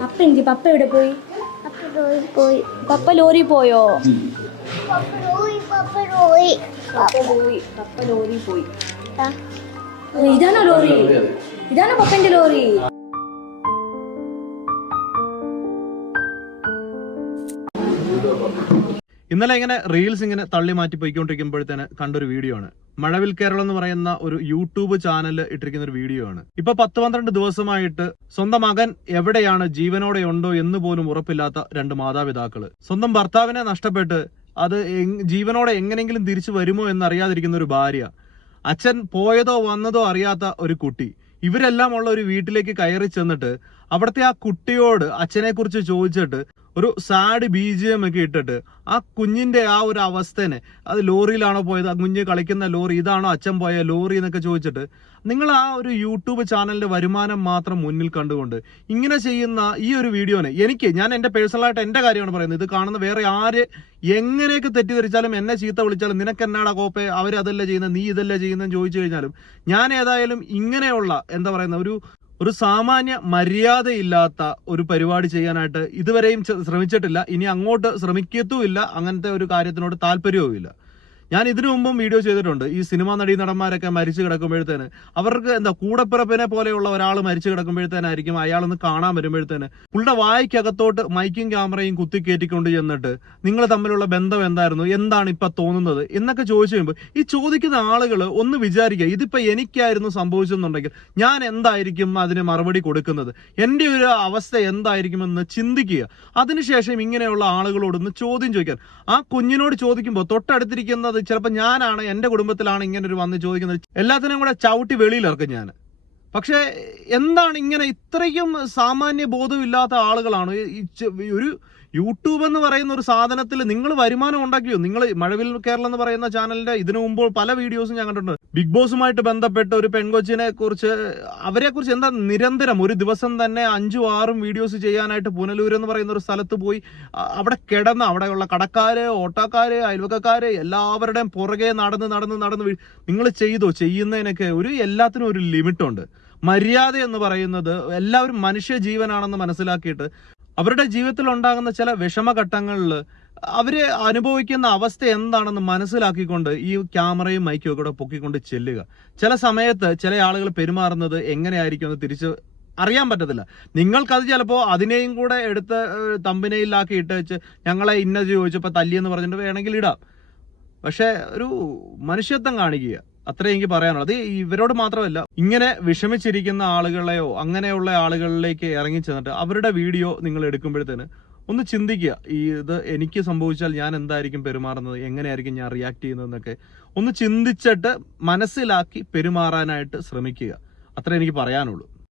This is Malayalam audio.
പപ്പ എന്തി? പപ്പ എവിടെ പോയി? പപ്പ പോയി. പപ്പ ലോറി പോയോ? പപ്പ ലോറി ഇതാണോ ലോറി? ഇതാണോ പപ്പന്റെ ലോറി? ഇന്നലെ ഇങ്ങനെ റീൽസ് ഇങ്ങനെ തള്ളി മാറ്റി പോയിക്കൊണ്ടിരിക്കുമ്പോഴത്തേന് കണ്ടൊരു വീഡിയോ ആണ്. മഴവിൽ കേരളം എന്ന് പറയുന്ന ഒരു യൂട്യൂബ് ചാനൽ ഇട്ടിരിക്കുന്ന ഒരു വീഡിയോ ആണ്. ഇപ്പൊ പത്ത് പന്ത്രണ്ട് ദിവസമായിട്ട് സ്വന്തം മകൻ എവിടെയാണ് ജീവനോടെ ഉണ്ടോ എന്ന് പോലും ഉറപ്പില്ലാത്ത രണ്ട് മാതാപിതാക്കൾ. സ്വന്തം ഭർത്താവിനെ നഷ്ടപ്പെട്ട് അത് ജീവനോടെ എങ്ങനെയെങ്കിലും തിരിച്ചു വരുമോ എന്ന് അറിയാതിരിക്കുന്ന ഒരു ഭാര്യ അച്ഛൻ പോയതോ വന്നതോ അറിയാത്ത ഒരു കുട്ടി ഇവരെല്ലാം ഉള്ള ഒരു വീട്ടിലേക്ക് കയറി ചെന്നിട്ട് അവിടുത്തെ ആ കുട്ടിയോട് അച്ഛനെ കുറിച്ച് ചോദിച്ചിട്ട് ഒരു സാഡ് ബി ജി എം ഒക്കെ ഇട്ടിട്ട് ആ കുഞ്ഞിന്റെ ആ ഒരു അവസ്ഥനെ അത് ലോറിയിലാണോ പോയത്? ആ കുഞ്ഞ് കളിക്കുന്ന ലോറി ഇതാണോ അച്ഛൻ പോയ ലോറി എന്നൊക്കെ ചോദിച്ചിട്ട് നിങ്ങൾ ആ ഒരു യൂട്യൂബ് ചാനലിന്റെ വരുമാനം മാത്രം മുന്നിൽ കണ്ടുകൊണ്ട് ഇങ്ങനെ ചെയ്യുന്ന ഈ ഒരു വീഡിയോനെ എനിക്ക് ഞാൻ എന്റെ പേഴ്സണലായിട്ട് എന്റെ കാര്യമാണ് പറയുന്നത്. ഇത് കാണുന്ന വേറെ ആര് എങ്ങനെയൊക്കെ തെറ്റിദ്ധരിച്ചാലും എന്നെ ചീത്ത വിളിച്ചാലും നിനക്ക് എന്നാടാ കോപ്പെ? അവരതല്ലേ ചെയ്യുന്നത്? നീ ഇതല്ലേ ചെയ്യുന്നതെന്ന് ചോദിച്ചു കഴിഞ്ഞാലും ഞാൻ ഏതായാലും ഇങ്ങനെയുള്ള എന്താ പറയുന്ന ഒരു ഒരു സാമാന്യ മര്യാദയില്ലാത്ത ഒരു പരിപാടി ചെയ്യാനായിട്ട് ഇതുവരെയും ശ്രമിച്ചിട്ടില്ല. ഇനി അങ്ങോട്ട് ശ്രമിക്കത്തുമില്ല. അങ്ങനത്തെ ഒരു കാര്യത്തിനോട് താല്പര്യവുമില്ല. ഞാൻ ഇതിനു മുമ്പും വീഡിയോ ചെയ്തിട്ടുണ്ട്. ഈ സിനിമാ നടീ നടന്മാരൊക്കെ മരിച്ചു കിടക്കുമ്പോഴത്തേന് അവർക്ക് എന്താ കൂടപ്പിറപ്പിനെ പോലെയുള്ള ഒരാൾ മരിച്ചു കിടക്കുമ്പോഴത്തേനായിരിക്കും അയാളൊന്ന് കാണാൻ വരുമ്പോഴത്തേന് പുള്ളിയുടെ വായിക്കകത്തോട്ട് മൈക്കും ക്യാമറയും കുത്തിക്കേറ്റിക്കൊണ്ട് ചെന്നിട്ട് നിങ്ങൾ തമ്മിലുള്ള ബന്ധം എന്തായിരുന്നു? എന്താണ് ഇപ്പൊ തോന്നുന്നത്? എന്നൊക്കെ ചോദിച്ചു കഴിയുമ്പോൾ ഈ ചോദിക്കുന്ന ആളുകൾ ഒന്ന് വിചാരിക്കുക ഇതിപ്പോ എനിക്കായിരുന്നു സംഭവിച്ചെന്നുണ്ടെങ്കിൽ ഞാൻ എന്തായിരിക്കും അതിന് മറുപടി കൊടുക്കുന്നത്? എന്റെ ഒരു അവസ്ഥ എന്തായിരിക്കുമെന്ന് ചിന്തിക്കുക. അതിനുശേഷം ഇങ്ങനെയുള്ള ആളുകളോടൊന്ന് ചോദ്യം ചോദിക്കാൻ. ആ കുഞ്ഞിനോട് ചോദിക്കുമ്പോൾ തൊട്ടടുത്തിരിക്കുന്നത് ചിലപ്പോൾ ഞാനാണ് എന്റെ കുടുംബത്തിലാണ് ഇങ്ങനെ ഒരു വന്ന് ചോദിക്കുന്നത്. എല്ലാത്തിനും കൂടെ ചവിട്ടി വെളിയിലിറക്കും ഞാൻ. പക്ഷേ എന്താണ് ഇങ്ങനെ ഇത്രയും സാമാന്യ ബോധമില്ലാത്ത ആളുകളാണ്? ഒരു യൂട്യൂബ് എന്ന് പറയുന്ന ഒരു സാധനത്തിൽ നിങ്ങൾ വരുമാനം ഉണ്ടാക്കിയോ? നിങ്ങൾ മഴവിൽ കേരളം എന്ന് പറയുന്ന ചാനലിന്റെ ഇതിനു മുമ്പ് പല വീഡിയോസും ഞാൻ കണ്ടിട്ടുണ്ട്. ബിഗ് ബോസുമായിട്ട് ബന്ധപ്പെട്ട ഒരു പെൺകൊച്ചിനെ കുറിച്ച് അവരെ കുറിച്ച് എന്താ നിരന്തരം ഒരു ദിവസം തന്നെ അഞ്ചും ആറും വീഡിയോസ് ചെയ്യാനായിട്ട് പുനലൂർ എന്ന് പറയുന്ന ഒരു സ്ഥലത്ത് പോയി അവിടെ കിടന്ന് അവിടെയുള്ള കടക്കാര് ഓട്ടോക്കാര് അയൽവക്കക്കാര് എല്ലാവരുടെയും പുറകെ നടന്ന് നടന്ന് നടന്ന് നിങ്ങൾ ചെയ്തോ? ചെയ്യുന്നതിനൊക്കെ ഒരു എല്ലാത്തിനും ഒരു ലിമിറ്റുണ്ട്. മര്യാദ എന്ന് പറയുന്നത് എല്ലാവരും മനുഷ്യ ജീവനാണെന്ന് മനസ്സിലാക്കിയിട്ട് അവരുടെ ജീവിതത്തിൽ ഉണ്ടാകുന്ന ചില വിഷമഘട്ടങ്ങളിൽ അവർ അനുഭവിക്കുന്ന അവസ്ഥ എന്താണെന്ന് മനസ്സിലാക്കിക്കൊണ്ട് ഈ ക്യാമറയും മൈക്കും കൂടെ പൊക്കിക്കൊണ്ട് ചെല്ലുക. ചില സമയത്ത് ചില ആളുകൾ പെരുമാറുന്നത് എങ്ങനെയായിരിക്കും എന്ന് തിരിച്ച് അറിയാൻ പറ്റത്തില്ല. നിങ്ങൾക്കത് ചിലപ്പോൾ അതിനെയും കൂടെ എടുത്ത് തമ്പിനയിലാക്കി ഇട്ട് വെച്ച് ഞങ്ങളെ ഇന്നത് ചോദിച്ചപ്പോൾ തല്ലിയെന്ന് പറഞ്ഞിട്ട് വേണമെങ്കിൽ ഇടാം. പക്ഷേ ഒരു മനുഷ്യത്വം കാണിക്കുക. അത്രേ എനിക്ക് പറയാനുള്ളത് ഇവരോട് മാത്രമല്ല ഇങ്ങനെ വിഷമിച്ചിരിക്കുന്ന ആളുകളെയോ അങ്ങനെയുള്ള ആളുകളിലേക്ക് ഇറങ്ങി ചെന്നിട്ട് അവരുടെ വീഡിയോ നിങ്ങൾ എടുക്കുമ്പോഴത്തേന് ഒന്ന് ചിന്തിക്കുക ഈ ഇത് എനിക്ക് സംഭവിച്ചാൽ ഞാൻ എന്തായിരിക്കും പെരുമാറുന്നത് എങ്ങനെയായിരിക്കും ഞാൻ റിയാക്ട് ചെയ്യുന്നതെന്നൊക്കെ ഒന്ന് ചിന്തിച്ചിട്ട് മനസ്സിലാക്കി പെരുമാറാനായിട്ട് ശ്രമിക്കുക. അത്രേ എനിക്ക് പറയാനുള്ളൂ.